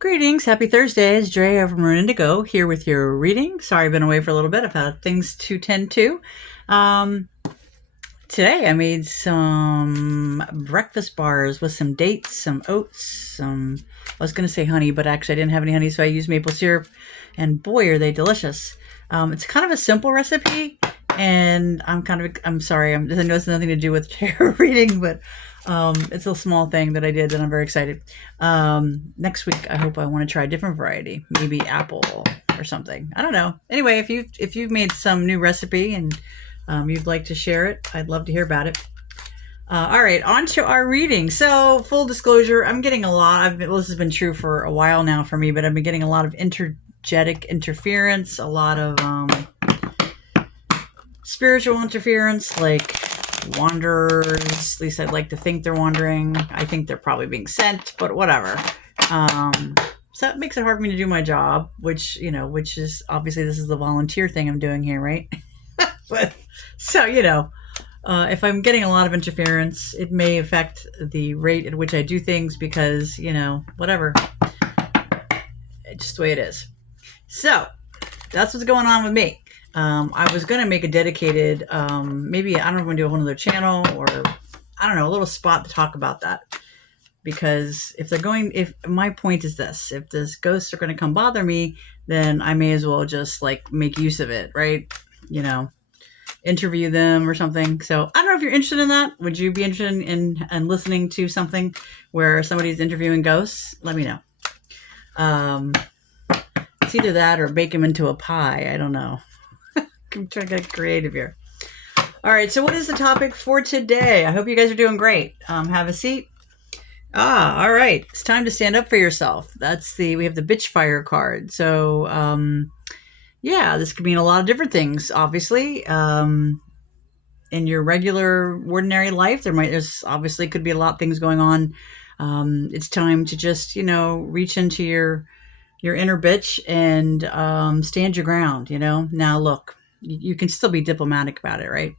Greetings, happy Thursday. It's Dre over from Runeindigo here with your reading. Sorry I've been away for a little bit. I've had things to tend to. Um, Today I made some breakfast bars with some dates, some oats, I was going to say honey, but actually I didn't have any honey, so I used maple syrup, and boy, are they delicious. It's kind of a simple recipe, and I'm sorry, I know it's nothing to do with tarot reading, but it's a small thing that I did, and I'm very excited. Next week, I hope I want to try a different variety, maybe apple or something. I don't know. Anyway, if you've made some new recipe and you'd like to share it, I'd love to hear about it. All right, on to our reading. So, full disclosure, I'm getting a lot. This has been true for a while now for me, but I've been getting a lot of energetic interference, a lot of spiritual interference, like wanderers. At least I'd like to think they're wandering. I think they're probably being sent, but whatever. So that makes it hard for me to do my job, which is obviously this is the volunteer thing I'm doing here, right? But so if I'm getting a lot of interference, it may affect the rate at which I do things because whatever, it's just the way it is. So that's what's going on with me. I was going to make a dedicated, maybe, I don't know if I'm going to do a whole other channel or, I don't know, a little spot to talk about that. Because if my point is this, if this ghosts are going to come bother me, then I may as well just like make use of it, right? Interview them or something. So I don't know if you're interested in that. Would you be interested in listening to something where somebody's interviewing ghosts? Let me know. It's either that or bake them into a pie. I don't know. I'm trying to get creative here. All right. So what is the topic for today? I hope you guys are doing great. Have a seat. All right. It's time to stand up for yourself. We have the bitch fire card. So, yeah, this could mean a lot of different things, obviously. In your regular, ordinary life, there's obviously could be a lot of things going on. It's time to just, reach into your inner bitch and stand your ground, Now, look, you can still be diplomatic about it, right?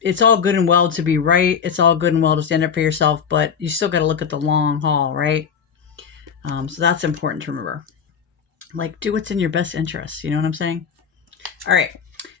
It's all good and well to be right. It's all good and well to stand up for yourself, but you still got to look at the long haul, right? So that's important to remember. Like, do what's in your best interest. You know what I'm saying? All right.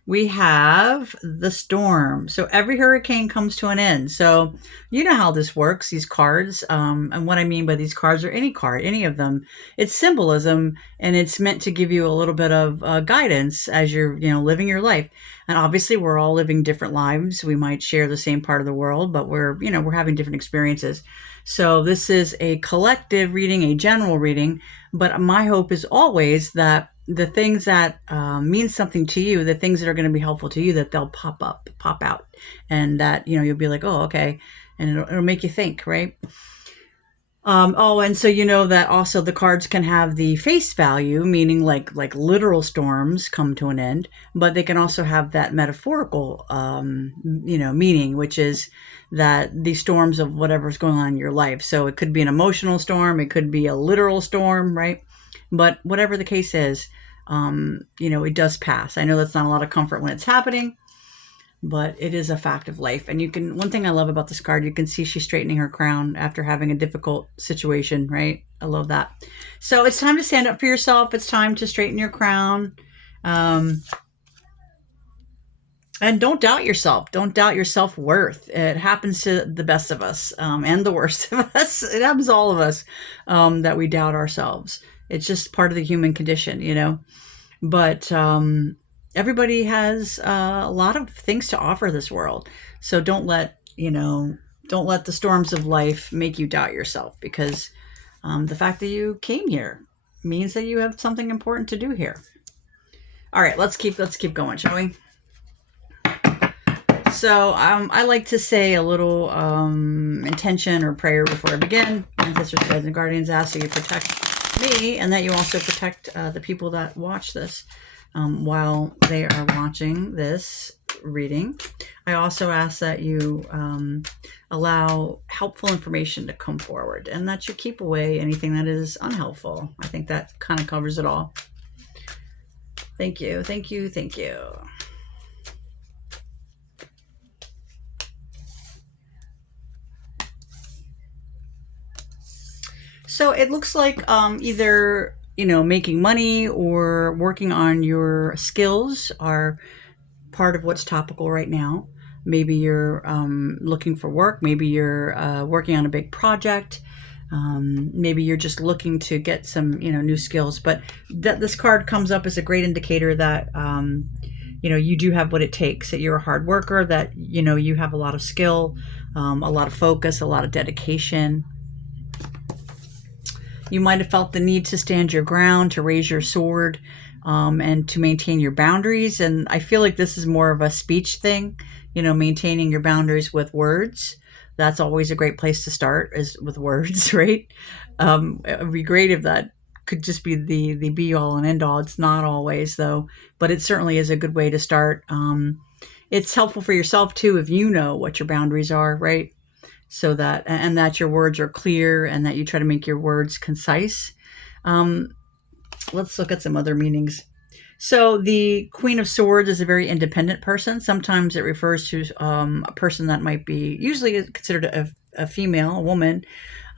We have the storm. So every hurricane comes to an end. So you know how this works, these cards. And what I mean by these cards, or any card, any of them, it's symbolism, and it's meant to give you a little bit of guidance as you're, living your life. And obviously we're all living different lives. We might share the same part of the world, but we're having different experiences. So this is a collective reading, a general reading. But my hope is always that the things that mean something to you, the things that are going to be helpful to you, that they'll pop out, and that, you'll be like, oh, okay. And it'll make you think, right? And so that also the cards can have the face value, meaning like literal storms come to an end, but they can also have that metaphorical, meaning, which is that the storms of whatever's going on in your life. So it could be an emotional storm, it could be a literal storm, right? But whatever the case is, it does pass. I know that's not a lot of comfort when it's happening, but it is a fact of life. And one thing I love about this card, you can see she's straightening her crown after having a difficult situation, right? I love that. So it's time to stand up for yourself. It's time to straighten your crown. And don't doubt yourself. Don't doubt your self-worth. It happens to the best of us, and the worst of us. It happens to all of us, that we doubt ourselves. It's just part of the human condition, But everybody has a lot of things to offer this world. So don't let the storms of life make you doubt yourself, because the fact that you came here means that you have something important to do here. All right, let's keep going, shall we? So I like to say a little intention or prayer before I begin. Ancestors, guides, and guardians, ask that you protect me, and that you also protect the people that watch this while they are watching this reading. I also ask that you allow helpful information to come forward, and that you keep away anything that is unhelpful. I think that kind of covers it all. Thank you, thank you, thank you. So it looks like either making money or working on your skills are part of what's topical right now. Maybe you're looking for work. Maybe you're working on a big project. Maybe you're just looking to get some new skills. But that this card comes up as a great indicator that you do have what it takes. That you're a hard worker. That you have a lot of skill, a lot of focus, a lot of dedication. You might have felt the need to stand your ground, to raise your sword, and to maintain your boundaries. And I feel like this is more of a speech thing, maintaining your boundaries with words. That's always a great place to start, is with words, right? It would be great if that could just be the be all and end all. It's not always, though, but it certainly is a good way to start. It's helpful for yourself too if you know what your boundaries are, right? So that your words are clear and that you try to make your words concise. Let's look at some other meanings. So the Queen of Swords is a very independent person. Sometimes it refers to a person that might be usually considered a female, a woman,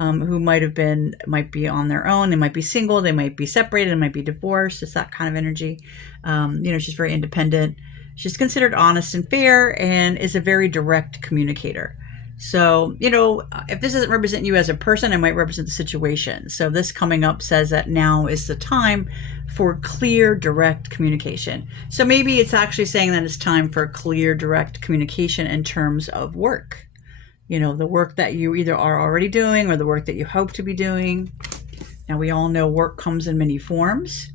who might be on their own. They might be single. They might be separated. They might be divorced. It's that kind of energy. She's very independent. She's considered honest and fair and is a very direct communicator. So, if this doesn't represent you as a person, it might represent the situation. So this coming up says that now is the time for clear, direct communication. So maybe it's actually saying that it's time for clear, direct communication in terms of work. The work that you either are already doing or the work that you hope to be doing. Now, we all know work comes in many forms.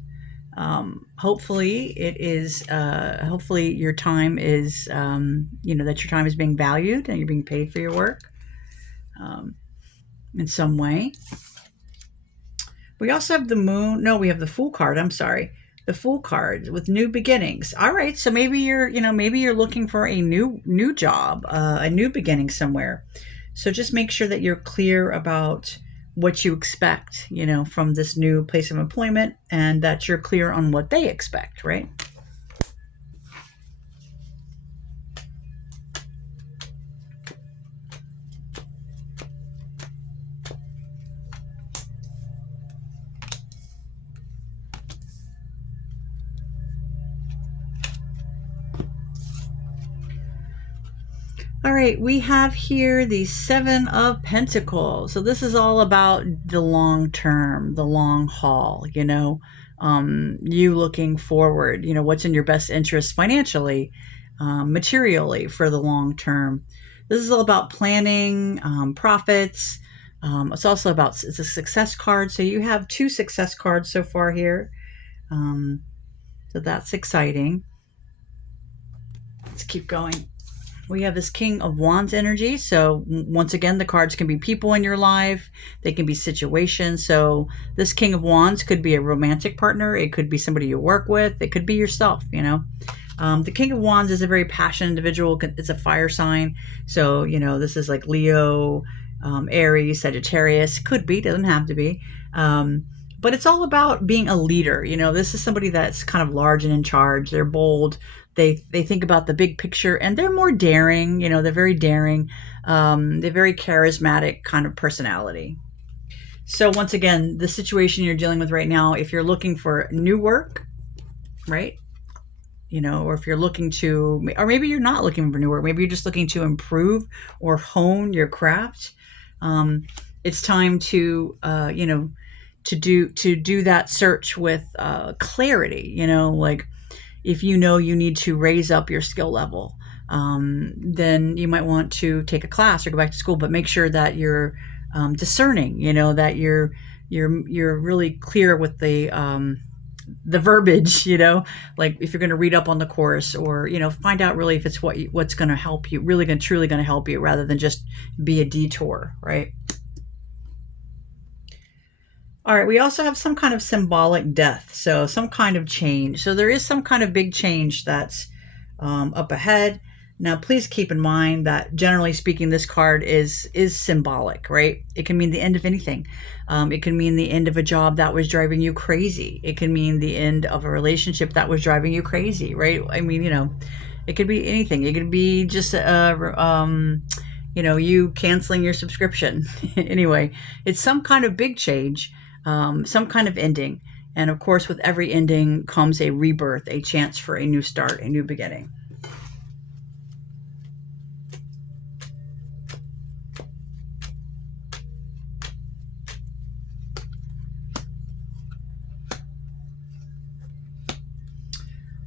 Hopefully your time is, that your time is being valued and you're being paid for your work in some way. We also have the moon. No, we have the Fool card. I'm sorry. The Fool card with new beginnings. All right. So maybe you're looking for a new job, a new beginning somewhere. So just make sure that you're clear about what you expect, from this new place of employment, and that you're clear on what they expect, right? All right, we have here the Seven of Pentacles. So this is all about the long term, the long haul, you looking forward, what's in your best interest financially, materially for the long term. This is all about planning, profits. It's also it's a success card. So you have 2 success cards so far here. So that's exciting. Let's keep going. We have this King of Wands energy. So once again, the cards can be people in your life. They can be situations. So this King of Wands could be a romantic partner. It could be somebody you work with. It could be yourself, The King of Wands is a very passionate individual. It's a fire sign. So, this is like Leo, Aries, Sagittarius. Could be, doesn't have to be. But it's all about being a leader. This is somebody that's kind of large and in charge. They're bold. They think about the big picture, and they're more daring. They're very daring. They're very charismatic kind of personality. So once again, the situation you're dealing with right now, if you're looking for new work, right? Or if you're looking to, or maybe you're not looking for new work. Maybe you're just looking to improve or hone your craft. It's time to, to do that search with clarity. Like, if you need to raise up your skill level, then you might want to take a class or go back to school, but make sure that you're discerning, that you're really clear with the verbiage, like if you're going to read up on the course, or, find out really if it's what's going to help you, truly going to help you, rather than just be a detour, right? All right, we also have some kind of symbolic death, so some kind of change. So there is some kind of big change that's up ahead. Now, please keep in mind that generally speaking, this card is symbolic, right? It can mean the end of anything. It can mean the end of a job that was driving you crazy. It can mean the end of a relationship that was driving you crazy, right? I mean, it could be anything. It could be just you canceling your subscription. Anyway, it's some kind of big change, some kind of ending. And of course, with every ending comes a rebirth, a chance for a new start, a new beginning.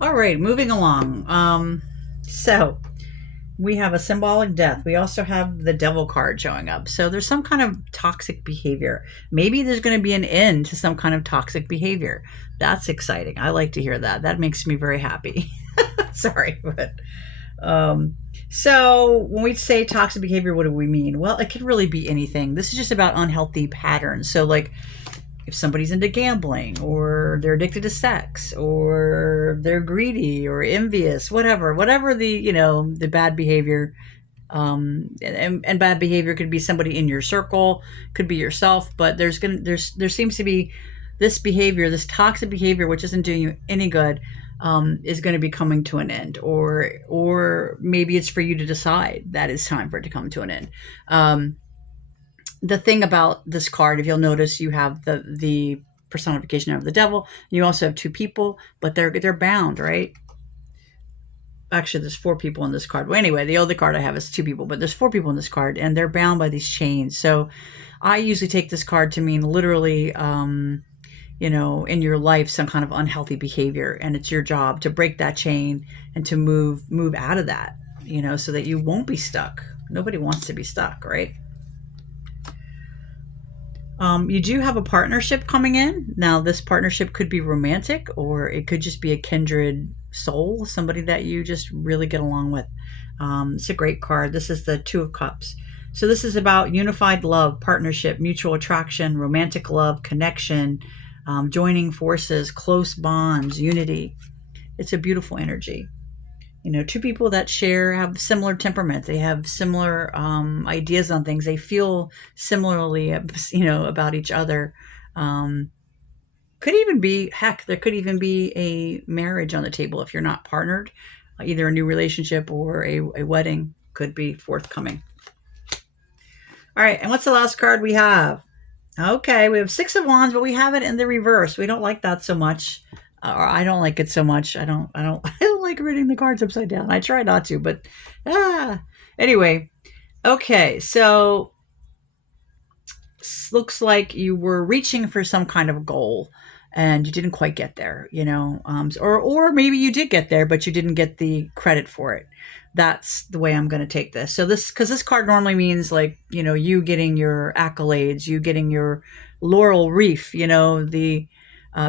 All right, moving along. So we have a symbolic death. We also have the devil card showing up. So there's some kind of toxic behavior. Maybe there's going to be an end to some kind of toxic behavior. That's exciting. I like to hear that. That makes me very happy. Sorry, but um, so when we say toxic behavior, what do we mean? Well, it could really be anything. This is just about unhealthy patterns. So like if somebody's into gambling or they're addicted to sex or they're greedy or envious, whatever the bad behavior, and bad behavior could be somebody in your circle, could be yourself, but there seems to be this behavior, this toxic behavior, which isn't doing you any good, is going to be coming to an end, or maybe it's for you to decide that it's time for it to come to an end. The thing about this card, if you'll notice, you have the personification of the devil. You also have two people, but they're bound, right? Actually, there's four people in this card. Well, anyway, the other card I have is two people, but there's four people in this card, and they're bound by these chains. So I usually take this card to mean literally, in your life, some kind of unhealthy behavior, and it's your job to break that chain and to move out of that, so that you won't be stuck. Nobody wants to be stuck, right? You do have a partnership coming in. Now, this partnership could be romantic, or it could just be a kindred soul, somebody that you just really get along with. It's a great card. This is the Two of Cups. So this is about unified love, partnership, mutual attraction, romantic love, connection, joining forces, close bonds, unity. It's a beautiful energy. Two people that have similar temperament. They have similar ideas on things. They feel similarly, about each other. Could even be, heck, there could even be a marriage on the table if you're not partnered. Either a new relationship or a wedding could be forthcoming. All right, and what's the last card we have? Okay, we have Six of Wands, but we have it in the reverse. We don't like that so much. Or I don't like it so much. I don't I don't like reading the cards upside down. I try not to, but anyway. Okay, so looks like you were reaching for some kind of goal and you didn't quite get there, or maybe you did get there, but you didn't get the credit for it. That's the way I'm going to take this. So because this card normally means like, you getting your accolades, you getting your laurel wreath, the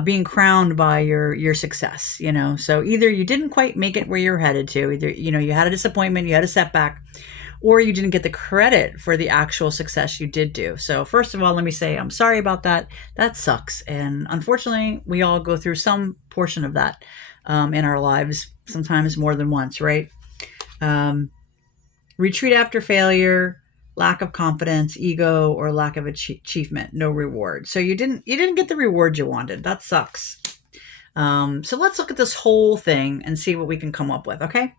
being crowned by your success, So either you didn't quite make it where you're headed to, either, you had a disappointment, you had a setback, or you didn't get the credit for the actual success you did do. So first of all, let me say I'm sorry about that. That sucks. And unfortunately, we all go through some portion of that in our lives, sometimes more than once, right? Retreat after failure, lack of confidence, ego, or lack of achievement, no reward. So you didn't get the reward you wanted. That sucks. So let's look at this whole thing and see what we can come up with, okay?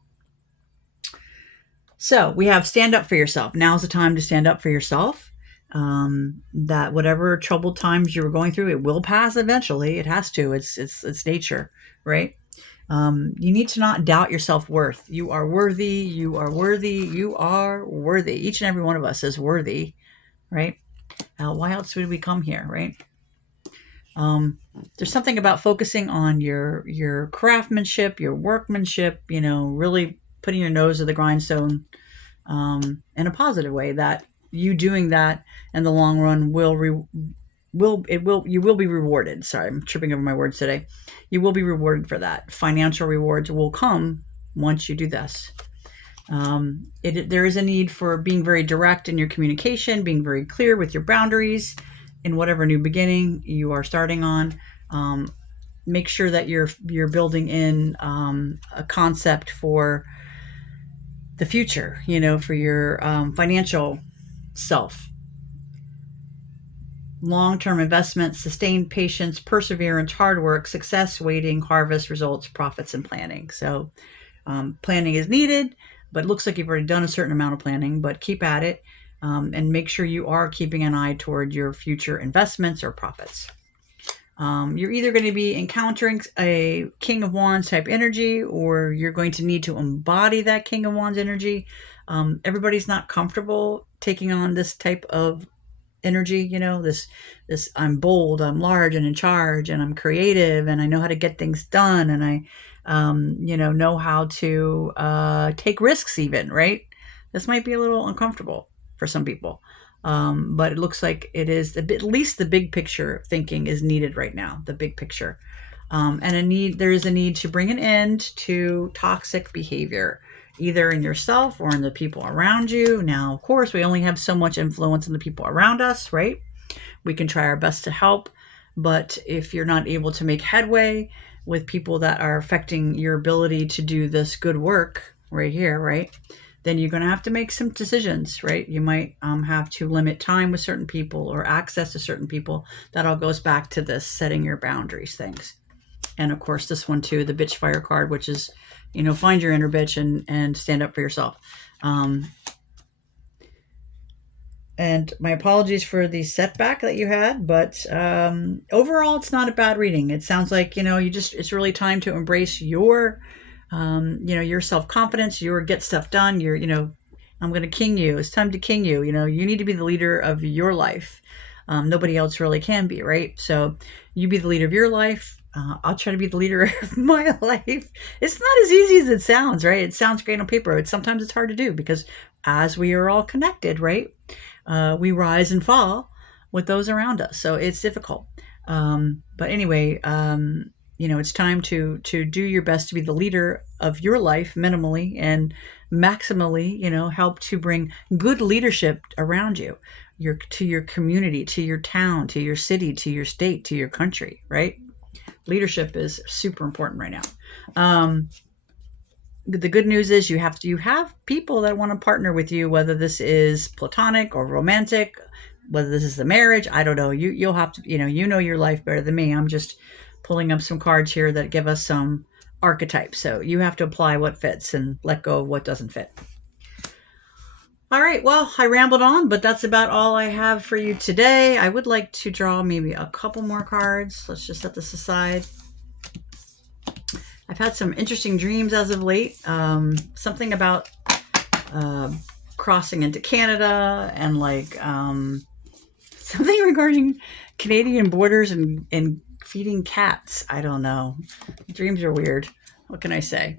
So we have stand up for yourself. Now's the time to stand up for yourself. That whatever troubled times you were going through, it will pass eventually. It has to. It's nature, right? You need to not doubt your self-worth. You are worthy. You are worthy. You are worthy. Each and every one of us is worthy, right? Why else would we come here, right? There's something about focusing on your craftsmanship, your workmanship, really putting your nose to the grindstone in a positive way, that you doing that in the long run you will be rewarded. Sorry, I'm tripping over my words today. You will be rewarded for that. Financial rewards will come once you do this. There is a need for being very direct in your communication, being very clear with your boundaries in whatever new beginning you are starting on. Make sure that you're building in a concept for the future, for your financial self. Long-term investment, sustained patience, perseverance, hard work, success, waiting, harvest, results, profits, and planning. So planning is needed, But it looks like you've already done a certain amount of planning, but keep at it, and make sure you are keeping an eye toward your future investments or profits. You're either going to be encountering a King of Wands type energy, or you're going to need to embody that King of Wands energy. Everybody's not comfortable taking on this type of energy, this I'm bold, I'm large and in charge, and I'm creative, and I know how to get things done, and I know how to take risks even, right? This might be a little uncomfortable for some people, but it looks like it is at least the big picture thinking is needed right now, the big picture. And there is a need to bring an end to toxic behavior, either in yourself or in the people around you. Now, of course, we only have so much influence on the people around us, right? We can try our best to help, but if you're not able to make headway with people that are affecting your ability to do this good work right here, right, then you're going to have to make some decisions, right? You might have to limit time with certain people or access to certain people. That all goes back to this setting your boundaries things. And of course, this one too, the bitch fire card, which is, find your inner bitch and stand up for yourself. And my apologies for the setback that you had, but overall, it's not a bad reading. It sounds like, it's really time to embrace your, your self-confidence, your get stuff done, I'm going to king you. It's time to king you. You need to be the leader of your life. Nobody else really can be, right? So you be the leader of your life. I'll try to be the leader of my life. It's not as easy as it sounds, right? It sounds great on paper. Sometimes it's hard to do because as we are all connected, right? We rise and fall with those around us. So it's difficult. But anyway, it's time to do your best to be the leader of your life minimally and maximally, help to bring good leadership around you, to your community, to your town, to your city, to your state, to your country, right? Leadership is super important right now. The good news is you have people that want to partner with you, whether this is platonic or romantic, whether this is the marriage, I don't know. You'll have to, your life better than me. I'm just pulling up some cards here that give us some archetypes. So you have to apply what fits and let go of what doesn't fit. All right. Well, I rambled on, but that's about all I have for you today. I would like to draw maybe a couple more cards. Let's just set this aside. I've had some interesting dreams as of late. Something about crossing into Canada and something regarding Canadian borders and feeding cats. I don't know. Dreams are weird. What can I say?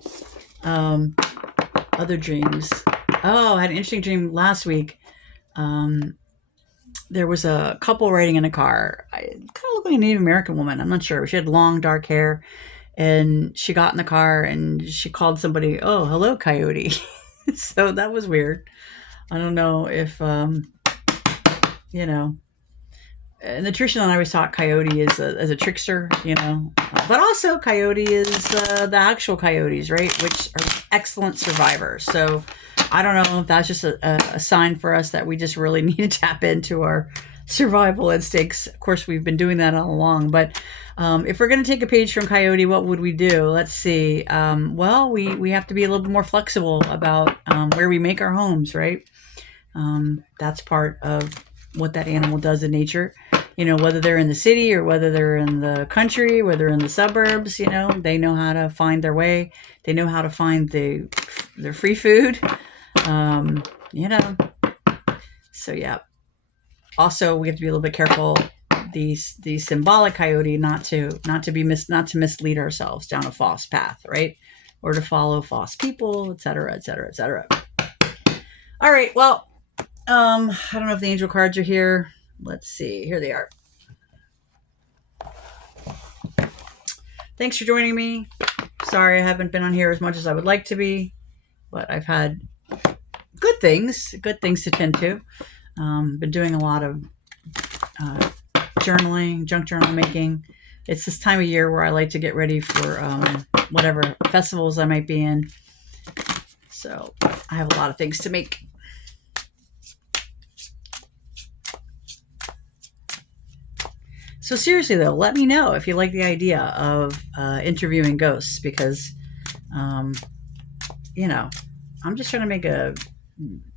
Other dreams. Oh, I had an interesting dream last week. There was a couple riding in a car. I kind of looked like a Native American woman. I'm not sure. She had long, dark hair. And she got in the car and she called somebody, "Oh, hello, coyote." So that was weird. I don't know if, in the tradition I always taught coyote is as a trickster, but also coyote is the actual coyotes, right? Which are excellent survivors. So I don't know if that's just a sign for us that we just really need to tap into our survival instincts. Of course, we've been doing that all along, but if we're going to take a page from coyote, what would we do? Let's see. Well, we have to be a little bit more flexible about where we make our homes, right? That's part of what that animal does in nature. Whether they're in the city or whether they're in the country, whether they're in the suburbs, they know how to find their way. They know how to find their free food. So yeah. Also, we have to be a little bit careful. The symbolic coyote not to mislead ourselves down a false path, right? Or to follow false people, etc., etc., etc. All right. Well, I don't know if the angel cards are here. Let's see. Here they are. Thanks for joining me. Sorry I haven't been on here as much as I would like to be, but I've had good things to tend to. Been doing a lot of journaling, junk journal making. It's this time of year where I like to get ready for whatever festivals I might be in. So I have a lot of things to make. So seriously though, let me know if you like the idea of interviewing ghosts, because I'm just trying to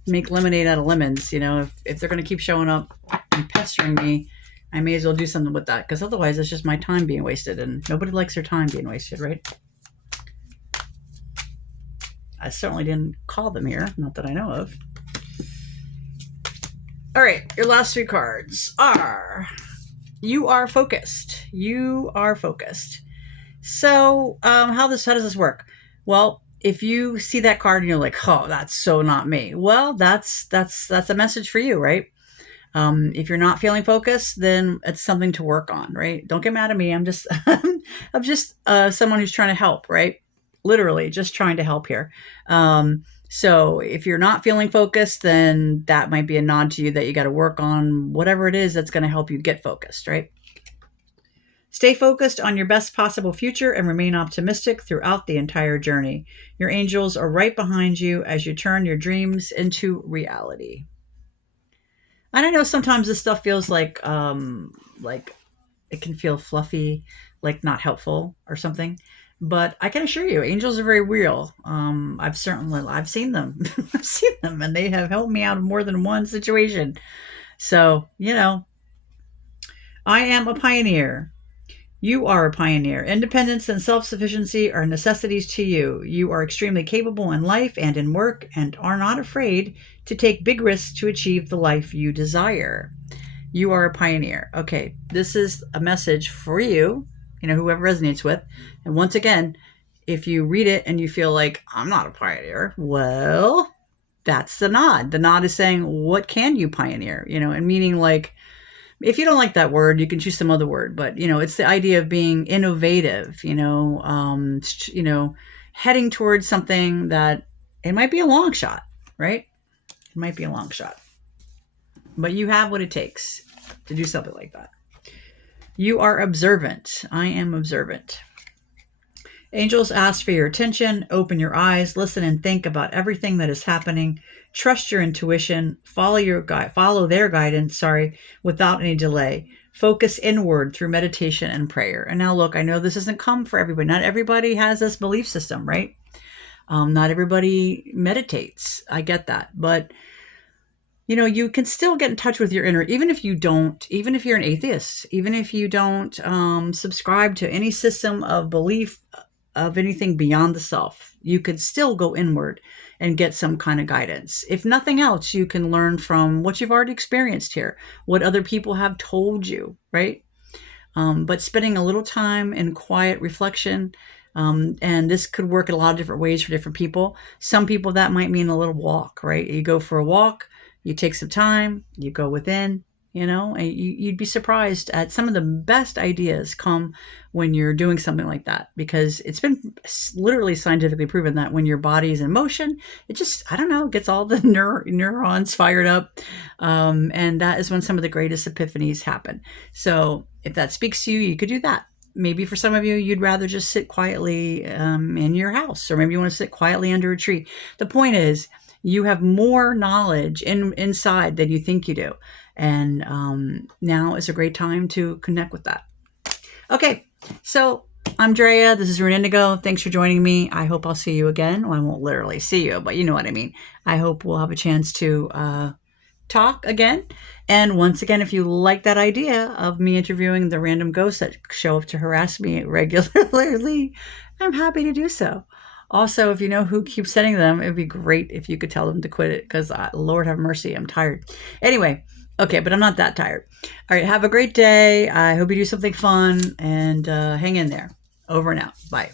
make lemonade out of lemons. If they're going to keep showing up and pestering me, I may as well do something with that, because otherwise it's just my time being wasted, and nobody likes their time being wasted, right? I certainly didn't call them here, not that I know of. All right, your last 3 cards are, you are focused. You are focused. So how does this work? Well, if you see that card and you're like, oh, that's so not me. Well, that's a message for you, right? If you're not feeling focused, then it's something to work on, right? Don't get mad at me. I'm just I'm just someone who's trying to help, right? Literally just trying to help here. So if you're not feeling focused, then that might be a nod to you that you got to work on whatever it is that's going to help you get focused, right? Stay focused on your best possible future and remain optimistic throughout the entire journey. Your angels are right behind you as you turn your dreams into reality. And I know sometimes this stuff feels like it can feel fluffy, like not helpful or something. But I can assure you, angels are very real. I've seen them. I've seen them, and they have helped me out of more than one situation. So, I am a pioneer. You are a pioneer. Independence and self-sufficiency are necessities to you. You are extremely capable in life and in work, and are not afraid to take big risks to achieve the life you desire. You are a pioneer. Okay, this is a message for you, whoever resonates with. And once again, if you read it and you feel like, I'm not a pioneer, well, that's the nod. The nod is saying, what can you pioneer? And meaning, like, if you don't like that word, you can choose some other word. But, it's the idea of being innovative, heading towards something that it might be a long shot, right? It might be a long shot. But you have what it takes to do something like that. You are observant. I am observant. Angels ask for your attention. Open your eyes, listen and think about everything that is happening. Trust your intuition. Follow their guidance, without any delay. Focus inward through meditation and prayer. And now look, I know this doesn't come for everybody. Not everybody has this belief system, right? Not everybody meditates. I get that. But you can still get in touch with your inner, even if you're an atheist, even if you don't subscribe to any system of belief of anything beyond the self, you could still go inward and get some kind of guidance. If nothing else, you can learn from what you've already experienced here, what other people have told you, right? But spending a little time in quiet reflection, and this could work in a lot of different ways for different people. Some people that might mean a little walk, right? You go for a walk, you take some time, you go within, and you'd be surprised at some of the best ideas come when you're doing something like that, because it's been literally scientifically proven that when your body is in motion, it just, gets all the neurons fired up. And that is when some of the greatest epiphanies happen. So if that speaks to you, you could do that. Maybe for some of you, you'd rather just sit quietly in your house, or maybe you want to sit quietly under a tree. The point is, you have more knowledge inside than you think you do. And now is a great time to connect with that. Okay, so I'm Drea. This is Runeindigo. Thanks for joining me. I hope I'll see you again. Well, I won't literally see you, but you know what I mean. I hope we'll have a chance to talk again. And once again, if you like that idea of me interviewing the random ghosts that show up to harass me regularly, I'm happy to do so. Also, if you know who keeps sending them, it'd be great if you could tell them to quit it, because Lord have mercy, I'm tired. Anyway, okay, but I'm not that tired. All right, have a great day. I hope you do something fun, and hang in there. Over and out. Bye.